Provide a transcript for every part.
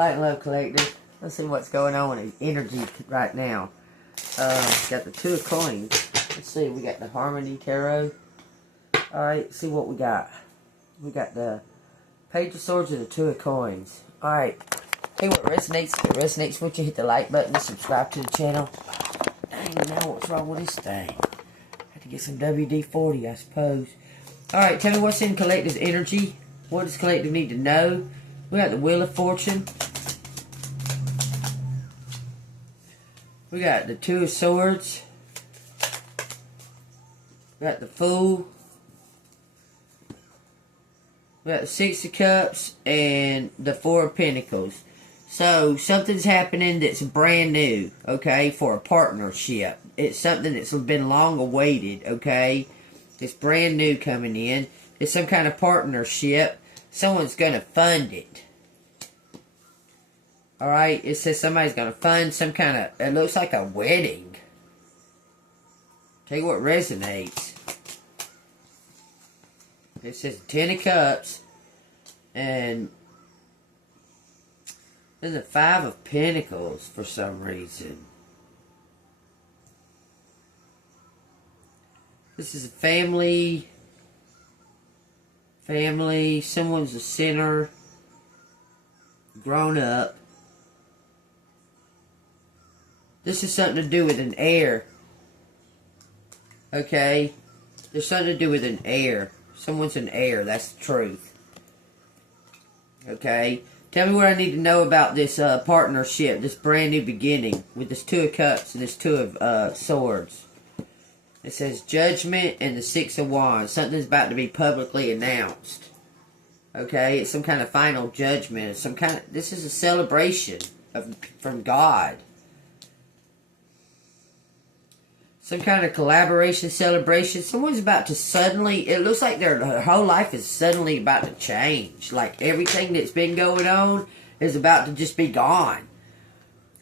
Light and Love Collective. Let's see what's going on in energy right now. Got the Two of Coins. Let's see, we got the Harmony Tarot. Alright, see what we got. We got the Page of Swords and the Two of Coins. Alright, hey, what resonates? If it resonates with you, hit the like button and subscribe to the channel. Dang, now what's wrong with this thing? Have to get some WD-40, I suppose. Alright, tell me what's in Collective's energy. What does Collective need to know? We got the Wheel of Fortune. We got the Two of Swords. We got the Fool. We got the Six of Cups and the Four of Pentacles. So, something's happening that's brand new, okay, for a partnership. It's something that's been long awaited, okay? It's brand new coming in. It's some kind of partnership. Someone's going to fund it. Alright, it says somebody's going to fund some kind of, it looks like a wedding. Tell you what resonates. It says 10 of Cups. And there's a 5 of Pentacles for some reason. This is a family. Someone's a sinner. Grown up. This is something to do with an heir. Okay? There's something to do with an heir. Someone's an heir. That's the truth. Okay? Tell me what I need to know about this partnership. This brand new beginning. With this Two of Cups and this Two of Swords. It says Judgment and the Six of Wands. Something's about to be publicly announced. Okay? It's some kind of final judgment. It's some kind of, this is a celebration from God. Some kind of collaboration, celebration. Someone's about to suddenly, it looks like their whole life is suddenly about to change. Like everything that's been going on is about to just be gone.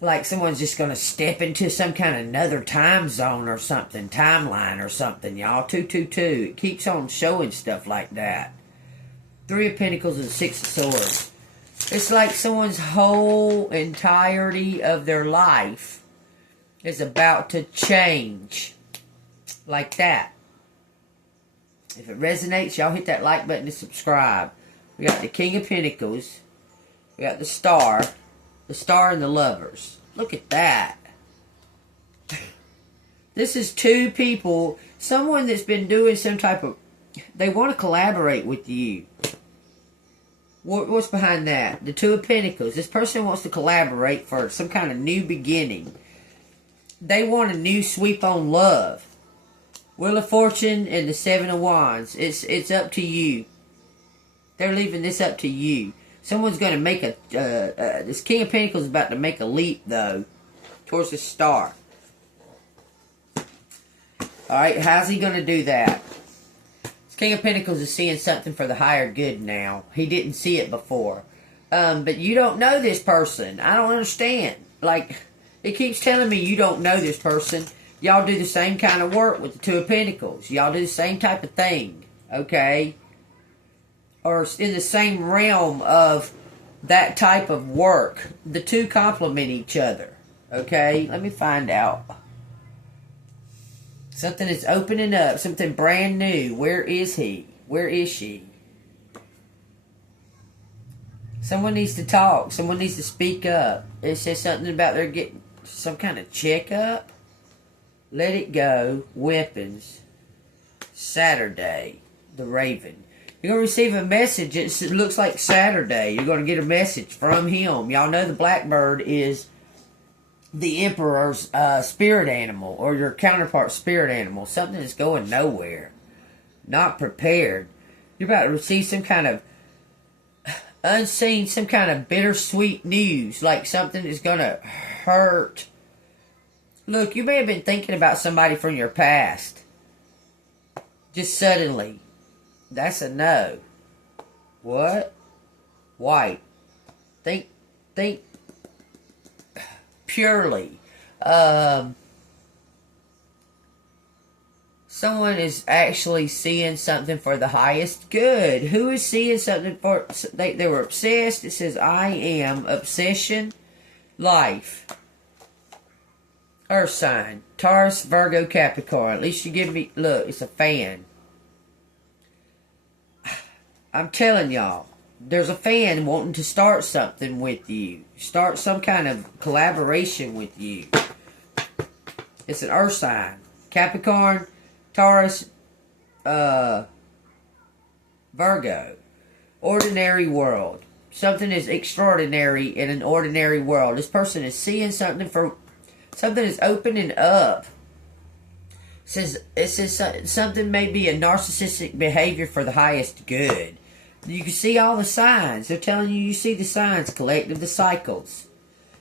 Like someone's just going to step into some kind of another time zone or something, timeline or something, y'all. 222. It keeps on showing stuff like that. 3 of Pentacles and 6 of Swords. It's like someone's whole entirety of their life is about to change. Like that. If it resonates, y'all hit that like button and subscribe. We got the King of Pentacles. We got the Star. The Star and the Lovers. Look at that. This is two people. Someone that's been doing some type of... They want to collaborate with you. What's behind that? The Two of Pentacles. This person wants to collaborate for some kind of new beginning. They want a new sweep on love. Wheel of Fortune and the 7 of Wands. It's up to you. They're leaving this up to you. Someone's going to make a... this King of Pentacles is about to make a leap, though, towards the Star. Alright, how's he going to do that? This King of Pentacles is seeing something for the higher good now. He didn't see it before. But you don't know this person. I don't understand. Like... It keeps telling me you don't know this person. Y'all do the same kind of work with the Two of Pentacles. Y'all do the same type of thing. Okay? Or in the same realm of that type of work. The two complement each other. Okay? Let me find out. Something is opening up. Something brand new. Where is he? Where is she? Someone needs to talk. Someone needs to speak up. It says something about they're getting some kind of checkup. Let it go. Weapons. Saturday. The Raven. You're going to receive a message. It looks like Saturday. You're going to get a message from him. Y'all know the blackbird is the emperor's spirit animal. Or your counterpart spirit animal. Something that's going nowhere. Not prepared. You're about to receive some kind of unseen, some kind of bittersweet news, like something is going to hurt. Look, you may have been thinking about somebody from your past. Just suddenly. That's a no. What? White. Think Someone is actually seeing something for the highest good. Who is seeing something for... They were obsessed. It says, I am. Obsession. Life. Earth sign. Taurus, Virgo, Capricorn. At least you give me... Look, it's a fan. I'm telling y'all. There's a fan wanting to start something with you. Start some kind of collaboration with you. It's an earth sign. Capricorn, Taurus, Virgo. Ordinary world. Something is extraordinary in an ordinary world. This person is seeing something for... Something is opening up. It says something may be a narcissistic behavior for the highest good. You can see all the signs. They're telling you see the signs, collective, the cycles.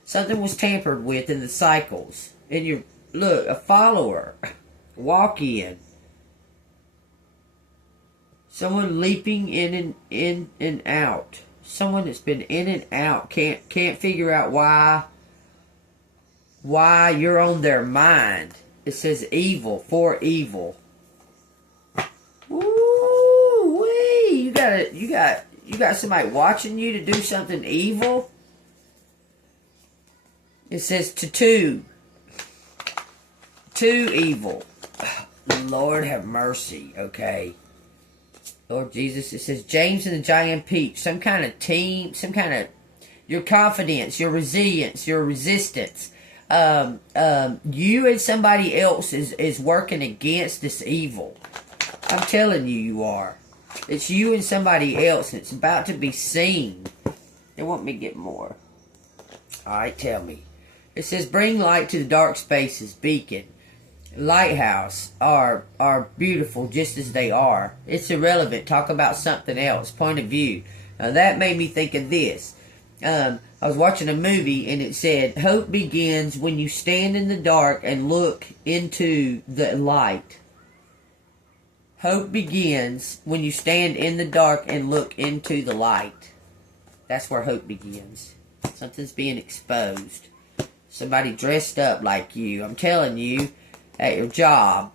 Something was tampered with in the cycles. And you look, a follower. Walk in. Someone leaping in and out. Someone that's been in and out. Can't figure out why you're on their mind. It says evil, for evil. Woo-wee! You got somebody watching you to do something evil. It says to evil. Lord have mercy. Okay. Lord Jesus. It says James and the Giant Peach. Some kind of team. Some kind of your confidence, your resilience, your resistance. You and somebody else is working against this evil. I'm telling you, you are. It's you and somebody else, and it's about to be seen. They want me to get more. Alright, tell me. It says, bring light to the dark spaces, beacon. Lighthouse are beautiful just as they are. It's irrelevant. Talk about something else. Point of view. Now that made me think of this. I was watching a movie and it said, hope begins when you stand in the dark and look into the light. Hope begins when you stand in the dark and look into the light. That's where hope begins. Something's being exposed. Somebody dressed up like you. I'm telling you, at your job.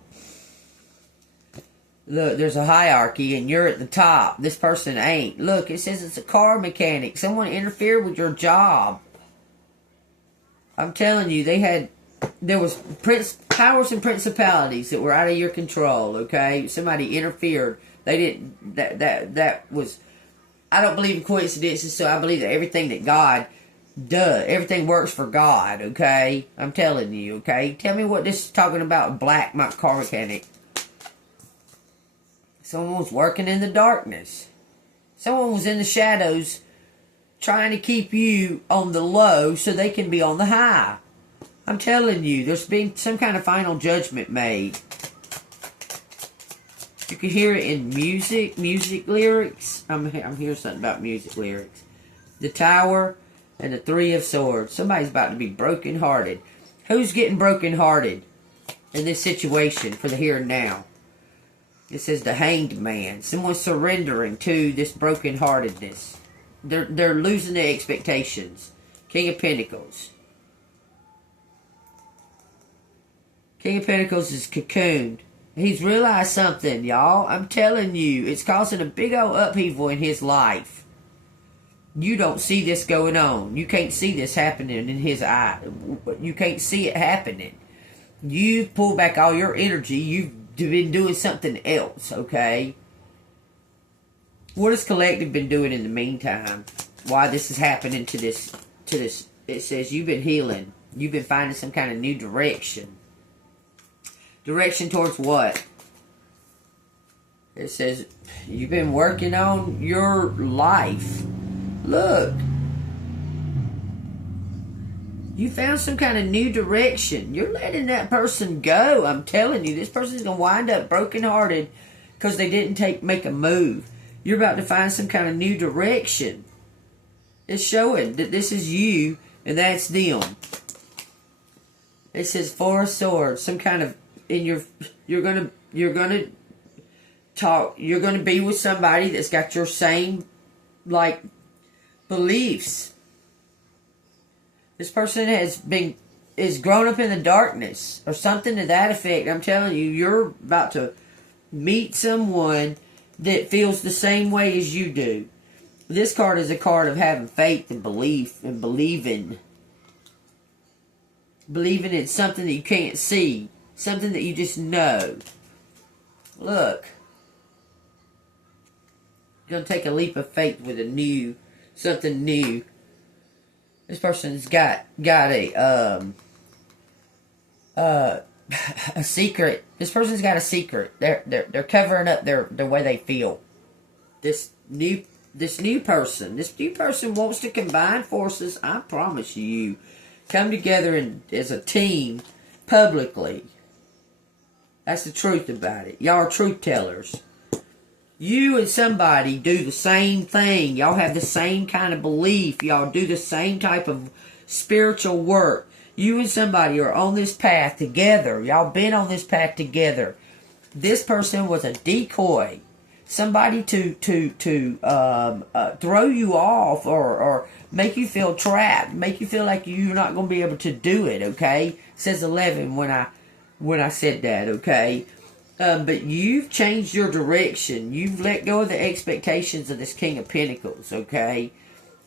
Look, there's a hierarchy and you're at the top. This person ain't. Look, it says it's a car mechanic. Someone interfered with your job. I'm telling you, there was powers and principalities that were out of your control, okay? Somebody interfered. They didn't, that was, I don't believe in coincidences, so I believe that everything that God does, everything works for God, okay? I'm telling you, okay? Tell me what this is talking about, black car mechanic. Someone was working in the darkness. Someone was in the shadows trying to keep you on the low so they can be on the high. I'm telling you, there's been some kind of final judgment made. You can hear it in music lyrics. I'm hearing something about music lyrics. The Tower and the Three of Swords. Somebody's about to be brokenhearted. Who's getting brokenhearted in this situation for the here and now? It says the Hanged Man. Someone's surrendering to this brokenheartedness. They're losing their expectations. King of Pentacles. King of Pentacles is cocooned. He's realized something, y'all. I'm telling you, it's causing a big old upheaval in his life. You don't see this going on. You can't see this happening in his eye. You can't see it happening. You've pulled back all your energy. You've been doing something else, okay? What has collective been doing in the meantime? Why this is happening to this? It says you've been healing. You've been finding some kind of new direction. Direction towards what? It says you've been working on your life. Look. You found some kind of new direction. You're letting that person go. I'm telling you, this person's going to wind up brokenhearted because they didn't make a move. You're about to find some kind of new direction. It's showing that this is you and that's them. It says Four of Swords. Some kind of you're gonna talk. You're gonna be with somebody that's got your same beliefs. This person has been is grown up in the darkness or something to that effect. I'm telling you, you're about to meet someone that feels the same way as you do. This card is a card of having faith and belief and believing in something that you can't see, something that you just know. Look, you're gonna take a leap of faith with something new. This person's got a secret. This person's got a secret. They're covering up the way they feel. This new person wants to combine forces. I promise you, come together as a team publicly. That's the truth about it. Y'all are truth tellers. You and somebody do the same thing. Y'all have the same kind of belief. Y'all do the same type of spiritual work. You and somebody are on this path together. Y'all been on this path together. This person was a decoy. Somebody to throw you off or make you feel trapped. Make you feel like you're not going to be able to do it, okay? It says 11 when I said that, okay? But you've changed your direction. You've let go of the expectations of this King of Pentacles, okay?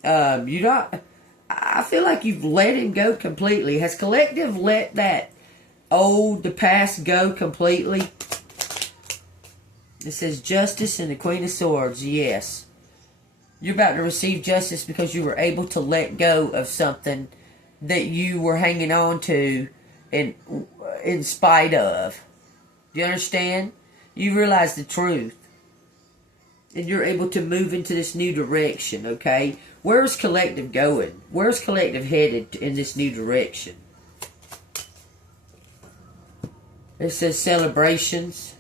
I feel like you've let him go completely. Has Collective let the past go completely? It says Justice and the Queen of Swords. Yes. You're about to receive justice because you were able to let go of something that you were hanging on to in spite of. Do you understand? You realize the truth. And you're able to move into this new direction, okay? Where's Collective going? Where's Collective headed in this new direction? It says celebrations,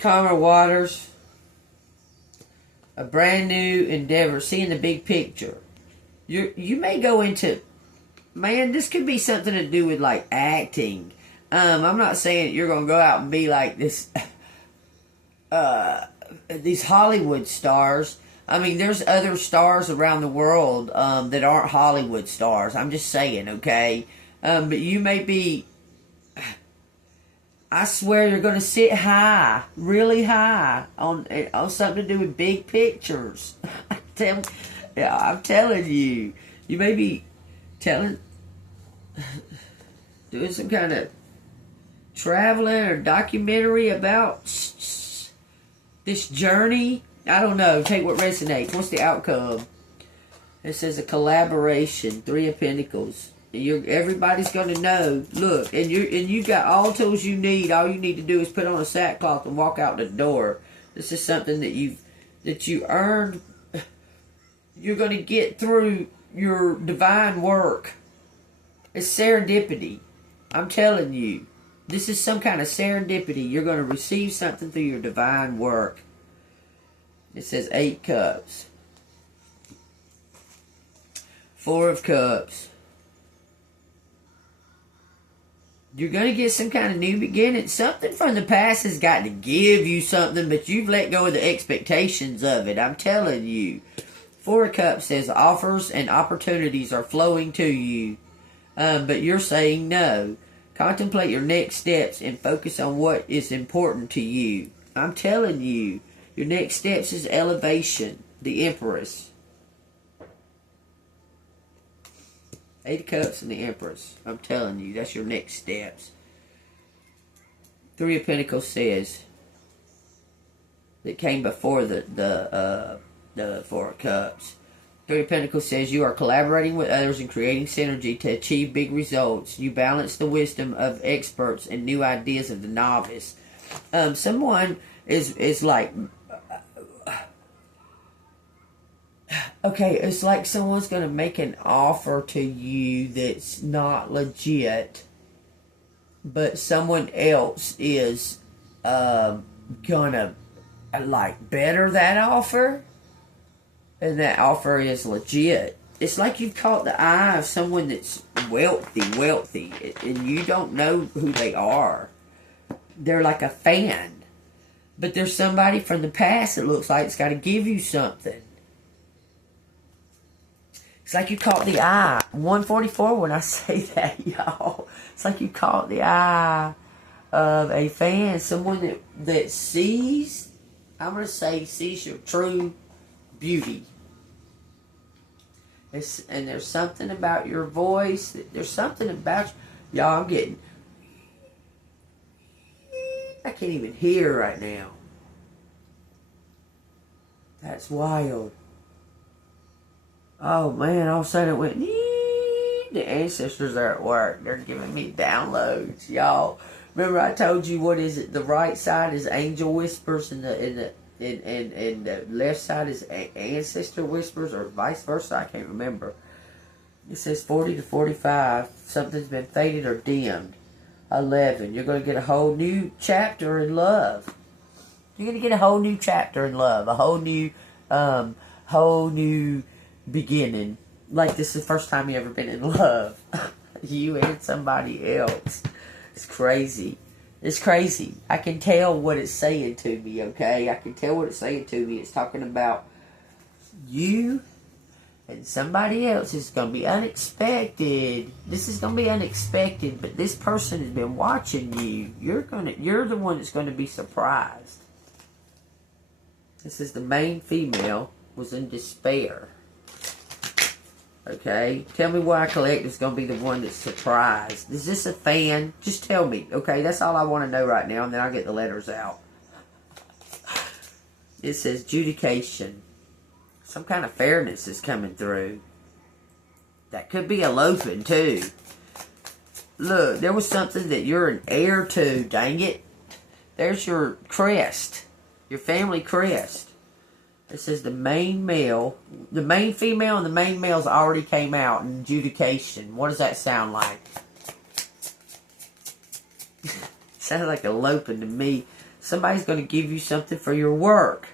calmer waters, a brand new endeavor, seeing the big picture. You may go into, man, this could be something to do with like acting. I'm not saying that you're going to go out and be like this, these Hollywood stars. I mean, there's other stars around the world that aren't Hollywood stars. I'm just saying, okay? But you may be, I swear you're going to sit high, really high, on something to do with big pictures. I'm telling you. You may be doing some kind of traveling or documentary about this journey. I don't know. Take what resonates. What's the outcome? It says a collaboration. 3 of Pentacles. Everybody's going to know. Look, and you got all tools you need. All you need to do is put on a sackcloth and walk out the door. This is something that you earned. You're going to get through your divine work. It's serendipity. I'm telling you. This is some kind of serendipity. You're going to receive something through your divine work. It says 8 cups. 4 of cups. You're going to get some kind of new beginning. Something from the past has got to give you something, but you've let go of the expectations of it. I'm telling you. 4 of Cups says offers and opportunities are flowing to you. But you're saying no. Contemplate your next steps and focus on what is important to you. I'm telling you. Your next steps is elevation. The Empress. 8 of Cups and the Empress. I'm telling you, that's your next steps. 3 of Pentacles says that came before the 4 of Cups. 3 of Pentacles says you are collaborating with others and creating synergy to achieve big results. You balance the wisdom of experts and new ideas of the novice. Someone is like, okay, it's like someone's going to make an offer to you that's not legit, but someone else is going to like better that offer, and that offer is legit. It's like you've caught the eye of someone that's wealthy, and you don't know who they are. They're like a fan, but there's somebody from the past that looks like it's got to give you something. It's like you caught the eye. 144 when I say that, y'all. It's like you caught the eye of a fan. Someone that sees, I'm going to say, sees your true beauty. And there's something about your voice. There's something about you. Y'all, I can't even hear right now. That's wild. Oh man, all of a sudden it went, the ancestors are at work. They're giving me downloads, y'all. Remember I told you, what is it? The right side is angel whispers and the left side is ancestor whispers, or vice versa. I can't remember. It says 40 to 45. Something's been faded or dimmed. 11. You're going to get a whole new chapter in love. You're going to get a whole new chapter in love. A whole new beginning. Like this is the first time you ever been in love. You and somebody else. It's crazy. It's crazy. I can tell what it's saying to me, okay? I can tell what it's saying to me. It's talking about you and somebody else. Is going to be unexpected. This is going to be unexpected, but this person has been watching you. You're the one that's going to be surprised. This is the main female was in despair. Okay? Tell me why Collective's going to be the one that's surprised. Is this a fan? Just tell me. Okay? That's all I want to know right now, and then I'll get the letters out. It says adjudication. Some kind of fairness is coming through. That could be eloping, too. Look, there was something that you're an heir to. Dang it. There's your crest. Your family crest. It says the main male, the main female and the main male's already came out in adjudication. What does that sound like? Sounds like eloping to me. Somebody's going to give you something for your work.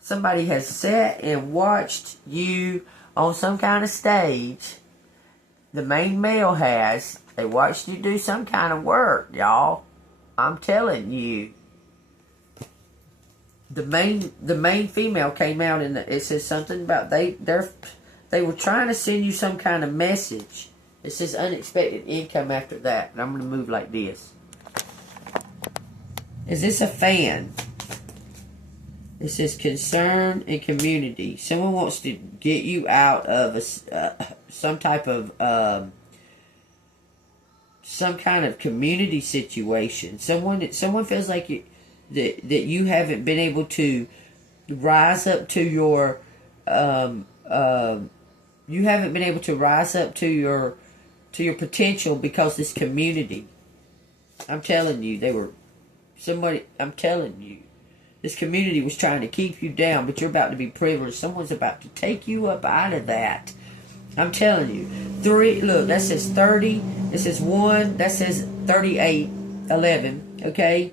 Somebody has sat and watched you on some kind of stage. The main male has. They watched you do some kind of work, y'all. I'm telling you. The main female came out and it says something about they were trying to send you some kind of message. It says unexpected income after that. And I'm going to move like this. Is this a fan? It says concern and community. Someone wants to get you out of some type of some kind of community situation. Someone feels like that you haven't been able to rise up to your you haven't been able to rise up to your potential because this community. I'm telling you, I'm telling you, this community was trying to keep you down, but you're about to be privileged. Someone's about to take you up out of that. I'm telling you. 3, look, that says 30. It says 1. That says 38, 11. Okay?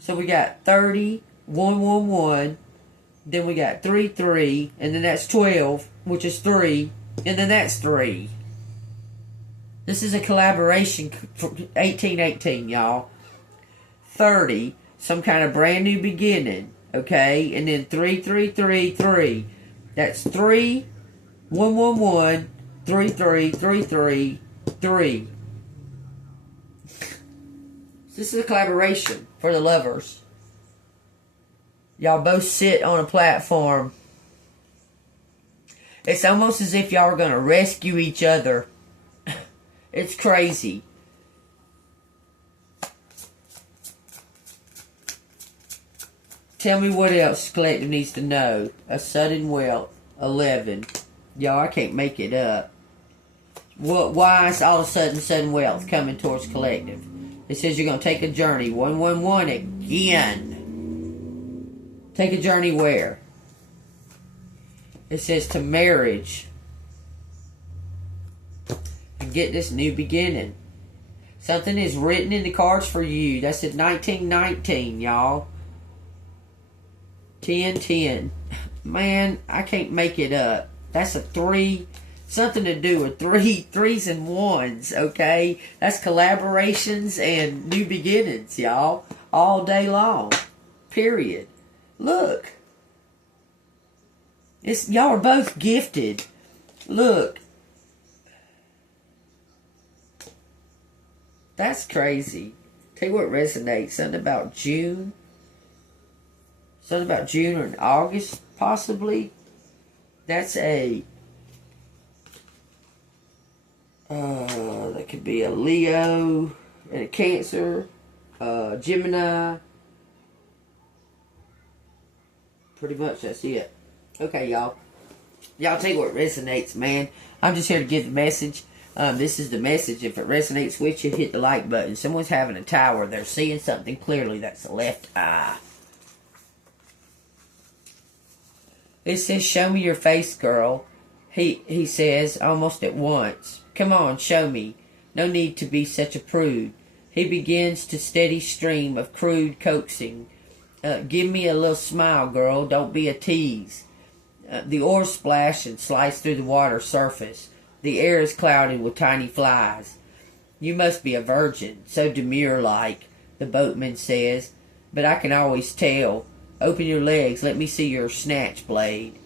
So we got 30, 1, 1, 1. Then we got 3, 3. And then that's 12, which is 3. And then that's 3. This is a collaboration for 1818, y'all. 30, some kind of brand new beginning. Okay? And then 3, 3, 3, 3. That's 3, 1, 1, 1, 3, 3, 3, 3, 3. This is a collaboration for the lovers. Y'all both sit on a platform. It's almost as if y'all are going to rescue each other. It's crazy. Tell me what else Collective needs to know. A sudden wealth. 11. Y'all, I can't make it up. Why is all of a sudden wealth coming towards Collective? It says you're going to take a journey. 111 again. Take a journey where? It says to marriage. And get this new beginning. Something is written in the cards for you. That's at 1919, y'all. 1010. Man, I can't make it up. That's a 3. Something to do with 3s and 1s, okay? That's collaborations and new beginnings, y'all. All day long. Period. Look. Y'all are both gifted. Look. That's crazy. Tell you what resonates. Something about June. Something about June or August, possibly. That's a... that could be a Leo and a Cancer, Gemini. Pretty much that's it. Okay, y'all. Y'all take what resonates, man. I'm just here to give the message. This is the message. If it resonates with you, hit the like button. Someone's having a tower. They're seeing something clearly. That's the left eye. It says, show me your face, girl. He says, almost at once. Come on, show me. No need to be such a prude. He begins to steady stream of crude coaxing. Give me a little smile, girl. Don't be a tease. The oars splash and slice through the water surface. The air is clouded with tiny flies. You must be a virgin, so demure-like, the boatman says. But I can always tell. Open your legs. Let me see your snatch blade.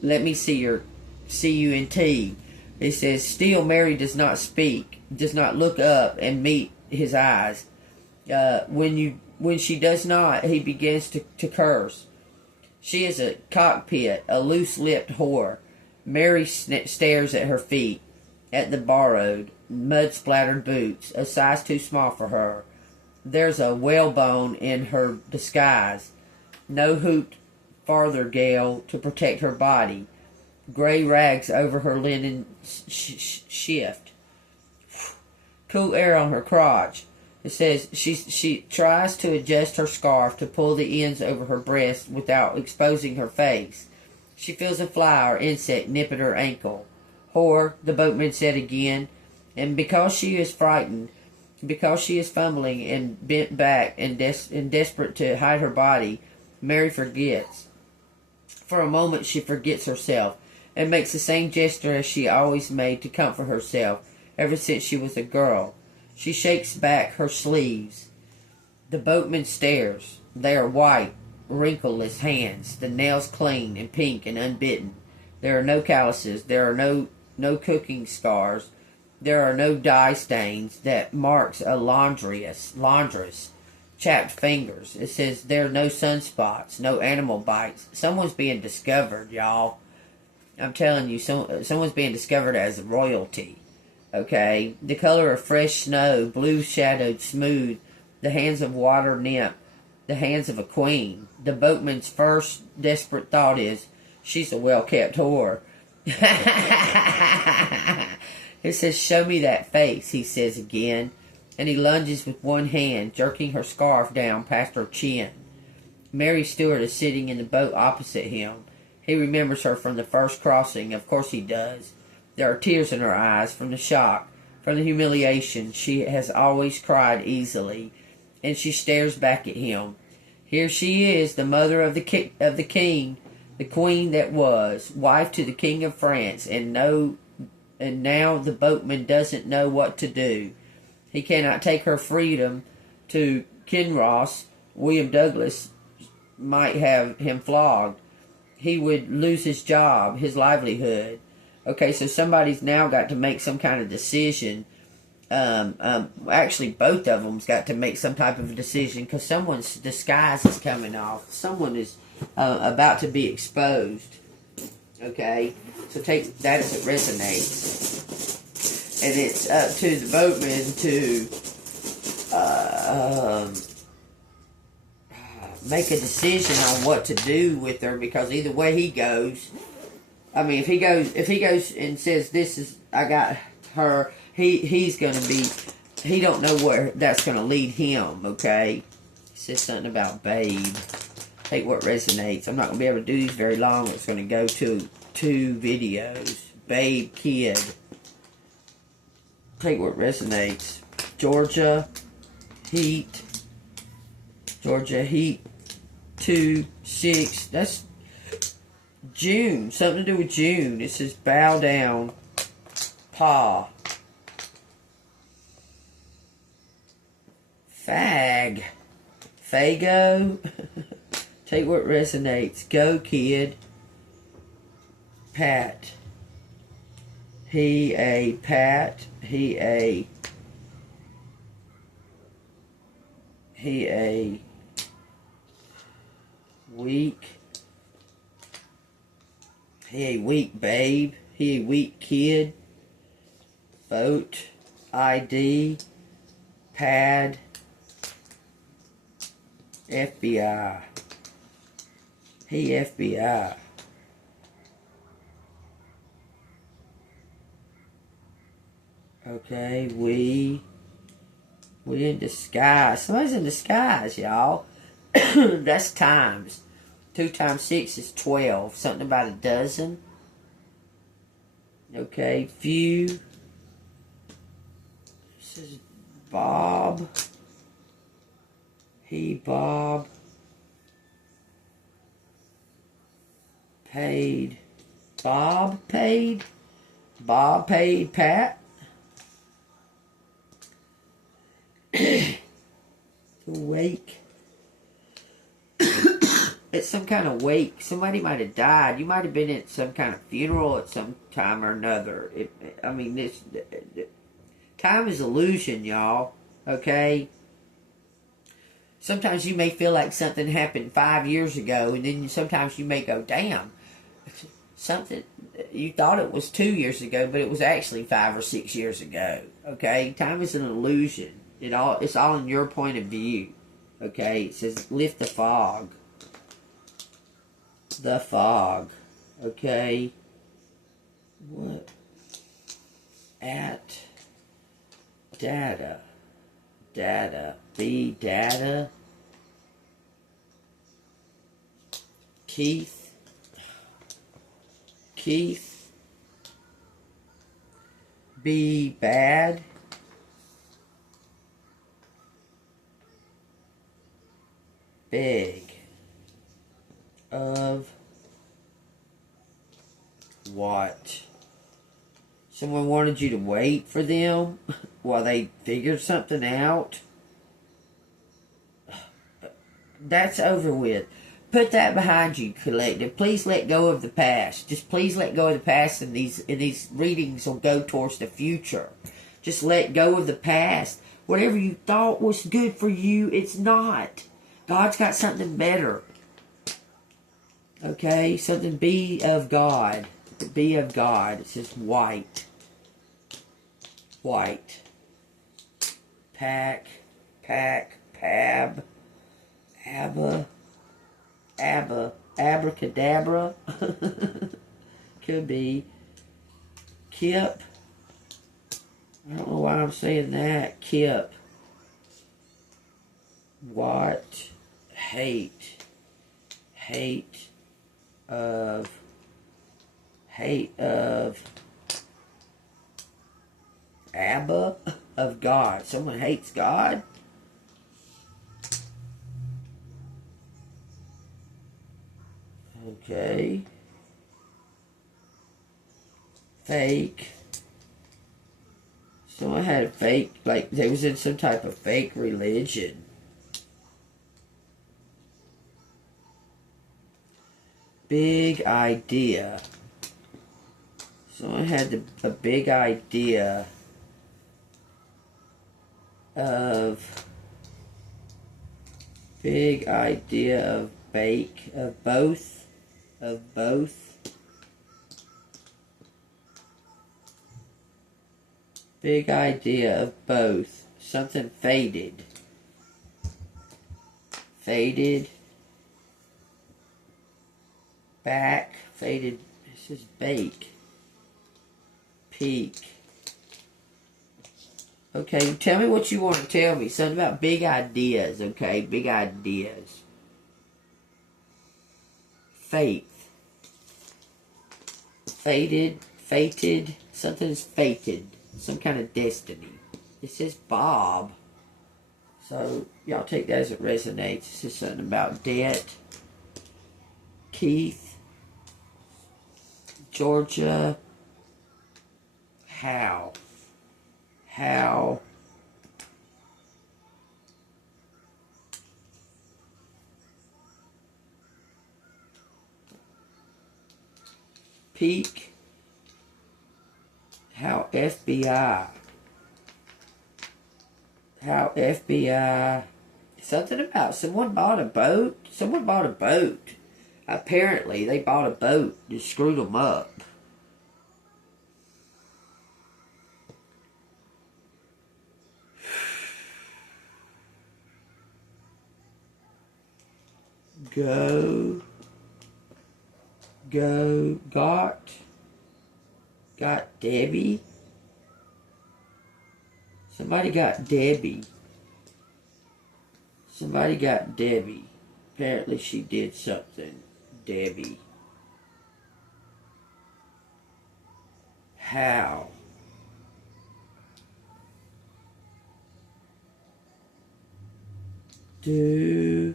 Let me see you in tea. It says, still Mary does not speak, does not look up and meet his eyes. When she does not, he begins to curse. She is a cockpit, a loose-lipped whore. Mary stares at her feet, at the borrowed, mud-splattered boots, a size too small for her. There's a whalebone in her disguise. No hooped farthingale to protect her body. Gray rags over her linen shift. Cool air on her crotch. It says she tries to adjust her scarf to pull the ends over her breast without exposing her face. She feels a fly or insect nip at her ankle. Whore, the boatman said again, and because she is frightened, because she is fumbling and bent back and desperate to hide her body, Mary forgets. For a moment she forgets herself, and makes the same gesture as she always made to comfort herself, ever since she was a girl. She shakes back her sleeves. The boatman stares. They are white, wrinkleless hands, the nails clean and pink and unbitten. There are no calluses. There are no cooking scars. There are no dye stains that marks a laundress. Chapped fingers. It says there are no sunspots, no animal bites. Someone's being discovered, y'all. I'm telling you, someone's being discovered as royalty. Okay? The color of fresh snow, blue shadowed, smooth. The hands of water nymph. The hands of a queen. The boatman's first desperate thought is, she's a well-kept whore. It says, show me that face, he says again. And he lunges with one hand, jerking her scarf down past her chin. Mary Stuart is sitting in the boat opposite him. He remembers her from the first crossing. Of course he does. There are tears in her eyes from the shock, from the humiliation. She has always cried easily, and she stares back at him. Here she is, the mother of the king, the queen that was, wife to the king of France, and now the boatman doesn't know what to do. He cannot take her freedom to Kinross. William Douglas might have him flogged. He would lose his job, his livelihood. Okay, so somebody's now got to make some kind of decision. Actually, both of them's got to make some type of a decision because someone's disguise is coming off. Someone is about to be exposed. Okay, so take that as it resonates. And it's up to the boatman to make a decision on what to do with her, because either way he goes, I mean, if he goes and says, this is, I got her, he's going to be, he don't know where that's going to lead him, okay? It says something about babe. Take what resonates. I'm not going to be able to do these very long. It's going to go to 2 videos. Babe, kid. Take what resonates. Georgia Heat. 2-6. That's June. Something to do with June. It says bow down. Pa. Fag. Fago. Take what resonates. Go, kid. Pat. He a Pat. He a weak. He a weak babe. He a weak kid. Vote. ID. Pad. FBI. He FBI. Okay, we in disguise. Somebody's in disguise, y'all. That's times. 2 times 6 is 12. Something about a dozen. Okay, few. This is Bob. He, Bob. Paid. Bob paid. Bob paid Pat. Wake. It's some kind of wake. Somebody might have died. You might have been at some kind of funeral at some time or another. This time is illusion, y'all. Okay? Sometimes you may feel like something happened 5 years ago, and then sometimes you may go, damn, something, you thought it was 2 years ago, but it was actually 5 or 6 years ago. Okay? Time is an illusion. It's all in your point of view. Okay? It says, lift the fog. The fog. Okay? What? At data. Data. Be data. Keith. Be bad. Big. Of what? Someone wanted you to wait for them while they figured something out. That's over with. Put that behind you, collective. Please let go of the past. Just please let go of the past, and these readings will go towards the future. Just let go of the past. Whatever you thought was good for you, it's not. God's got something better. Okay? Something be of God. Be of God. It says white. White. Pack. Pab. Abracadabra. Could be. Kip. I don't know why I'm saying that. Kip. What? Hate of Abba of God. Someone hates God? Okay. Fake. Someone had a fake, like they was in some type of fake religion. Big idea. Someone had a big idea of bake of both big idea of both. Something faded back, faded. This is bake, peak. Okay, tell me what you want to tell me. Something about big ideas, okay? Big ideas. Faith. Fated. Something is fated. Some kind of destiny. It says Bob. So, y'all take that as it resonates. It says something about debt. Keith. Georgia. How? Peak. How FBI. How FBI. Something about someone bought a boat. Someone bought a boat. Apparently, they bought a boat and screwed them up. Got Debbie. Somebody got Debbie. Somebody got Debbie. Apparently she did something. Debbie. How? Do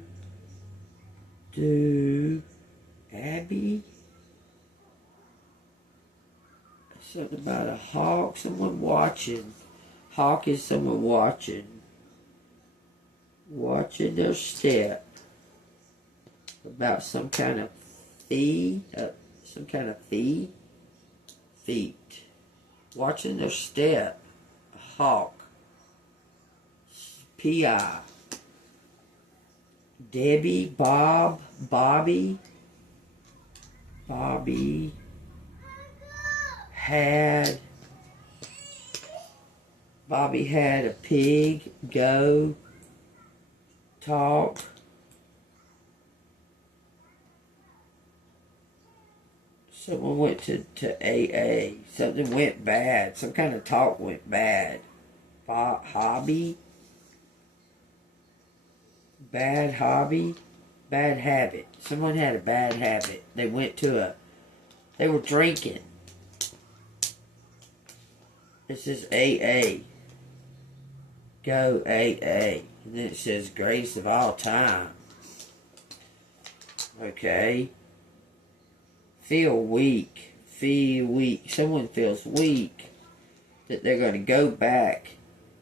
Abby? Something about a hawk. Someone watching. Hawk is someone watching. Watching their step. About some kind of fee. Some kind of fee. Feet. Watching their step. A hawk. P.I. Debbie. Bob. Bobby. Bobby had a pig. Go. Talk. Someone went to AA. Something went bad. Some kind of talk went bad. Hobby. Bad hobby. Bad habit. Someone had a bad habit. They went to they were drinking. This is AA. Go AA. And then it says greatest of all time. Okay. Feel weak. Someone feels weak. That they're going to go back.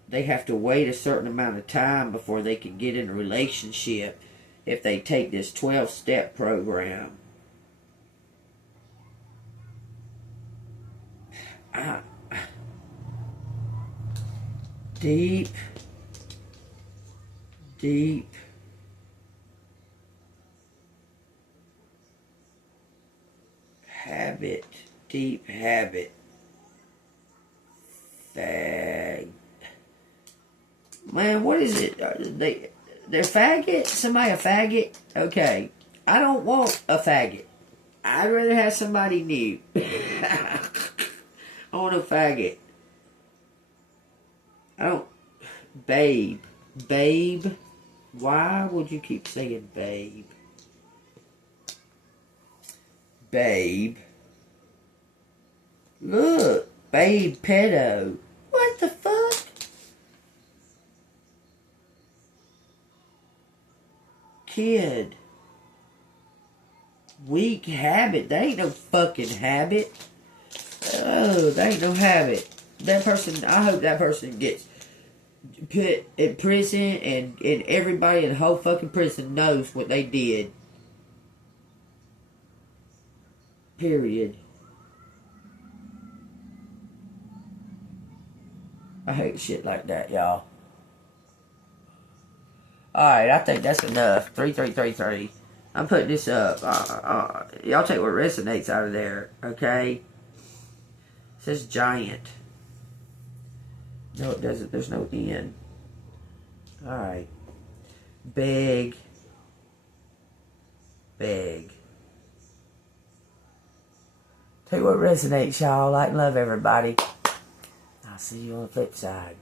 They have to wait a certain amount of time before they can get in a relationship if they take this 12-step program. Deep habit. Deep habit. Fag. Man, what is it? They're faggot? Somebody a faggot? Okay. I don't want a faggot. I'd rather have somebody new. I want a faggot. I don't... Babe. Why would you keep saying babe? Babe. Look. Babe pedo. What the fuck? Kid. Weak habit. That ain't no fucking habit. Oh, that ain't no habit. That person, I hope that person gets put in prison and everybody in the whole fucking prison knows what they did. Period. I hate shit like that, y'all. Alright, I think that's enough. 3333. I'm putting this up. Y'all take what resonates out of there, okay? It says giant. No, it doesn't. There's no N. Alright. Big. Take what resonates, y'all. Like and love everybody. I'll see you on the flip side.